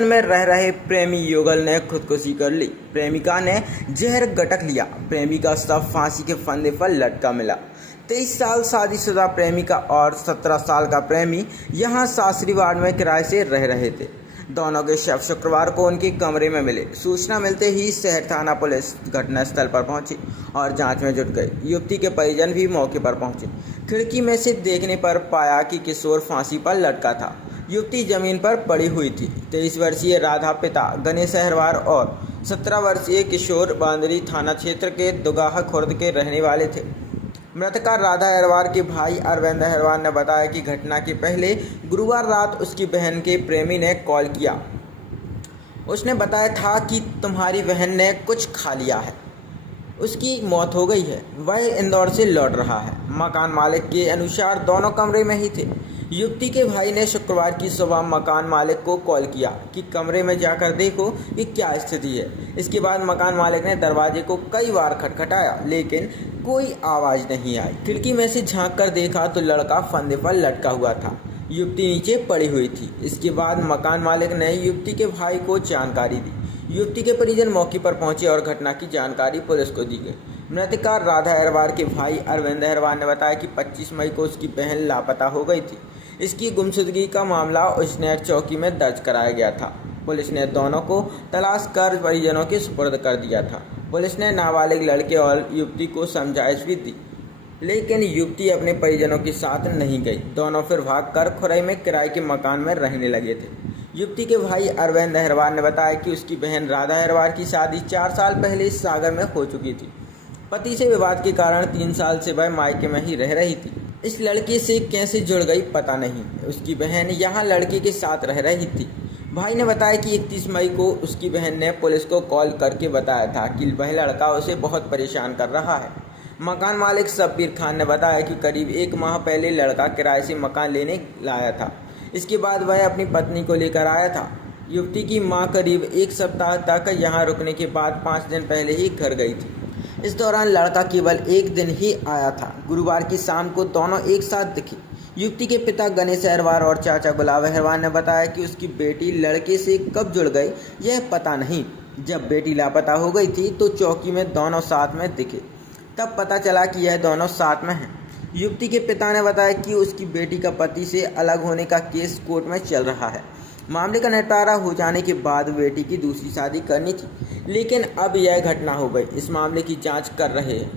Tension में रह रहे प्रेमी युगल ने खुदकुशी कर ली। प्रेमिका ने जहर गटक लिया। प्रेमिका शव फांसी के फंदे पर लटका मिला। 23 साल शादीशुदा प्रेमिका और 17 साल का प्रेमी यहां सासरी वार्ड में किराए से रह रहे थे। दोनों के शव शुक्रवार को उनके कमरे में मिले। सूचना मिलते ही शहर थाना पुलिस घटनास्थल पर पहुंची और जांच में जुट गई। युवती के परिजन भी मौके पर पहुंचे। खिड़की में से देखने पर पाया कि किशोर फांसी पर लटका था। युवती जमीन पर पड़ी हुई थी। 23 वर्षीय राधा पिता गणेश अहरवार और 17 वर्षीय किशोर बांदरी थाना क्षेत्र के दुगाहा खुर्द के रहने वाले थे। मृतका राधा अहरवार के भाई अरविंद अहरवार ने बताया कि घटना के पहले गुरुवार रात उसकी बहन के प्रेमी ने कॉल किया। उसने बताया था कि तुम्हारी बहन ने कुछ खा लिया है, उसकी मौत हो गई है। वह इंदौर से लौट रहा है। मकान मालिक के अनुसार दोनों कमरे में ही थे। युवती के भाई ने शुक्रवार की सुबह मकान मालिक को कॉल किया कि कमरे में जाकर देखो कि क्या स्थिति है। इसके बाद मकान मालिक ने दरवाजे को कई बार खटखटाया, लेकिन कोई आवाज़ नहीं आई। खिड़की में से झांक कर देखा तो लड़का फंदे पर लटका हुआ था। युवती नीचे पड़ी हुई थी। इसके बाद मकान मालिक ने युवती के भाई को जानकारी दी। युवती के परिजन मौके पर पहुंचे और घटना की जानकारी पुलिस को दी गई। मृतका राधा अहरवार के भाई अरविंद अहरवार ने बताया कि 25 मई को उसकी बहन लापता हो गई थी। इसकी गुमशुदगी का मामला उछनेर चौकी में दर्ज कराया गया था। पुलिस ने दोनों को तलाश कर परिजनों के सुपुर्द कर दिया था। पुलिस ने नाबालिग लड़के और युवती को समझाइश भी दी, लेकिन युवती अपने परिजनों के साथ नहीं गई। दोनों फिर भागकर खुरई में किराए के मकान में रहने लगे थे। युवती के भाई अरविंद अहरवार ने बताया कि उसकी बहन राधा अहरवार की शादी 4 साल पहले सागर में हो चुकी थी। पति से विवाद के कारण 3 साल से वह मायके में ही रह रही थी। इस लड़के से कैसे जुड़ गई पता नहीं। उसकी बहन यहाँ लड़के के साथ रह रही थी। भाई ने बताया कि 31 मई को उसकी बहन ने पुलिस को कॉल करके बताया था कि वह लड़का उसे बहुत परेशान कर रहा है। मकान मालिक शब्बीर खान ने बताया कि करीब 1 माह पहले लड़का किराए से मकान लेने लाया था। इसके बाद वह अपनी पत्नी को लेकर आया था। युवती की मां करीब 1 सप्ताह तक यहां रुकने के बाद 5 दिन पहले ही घर गई थी। इस दौरान लड़का केवल 1 दिन ही आया था। गुरुवार की शाम को दोनों एक साथ दिखे। युवती के पिता गणेश अहरवार और चाचा गुलाब अहरवार ने बताया कि उसकी बेटी लड़के से कब जुड़ गई यह पता नहीं। जब बेटी लापता हो गई थी तो चौकी में दोनों साथ में दिखे, तब पता चला कि यह दोनों साथ में हैं। युवती के पिता ने बताया कि उसकी बेटी का पति से अलग होने का केस कोर्ट में चल रहा है। मामले का निपटारा हो जाने के बाद बेटी की दूसरी शादी करनी थी, लेकिन अब यह घटना हो गई। इस मामले की जांच कर रहे हैं।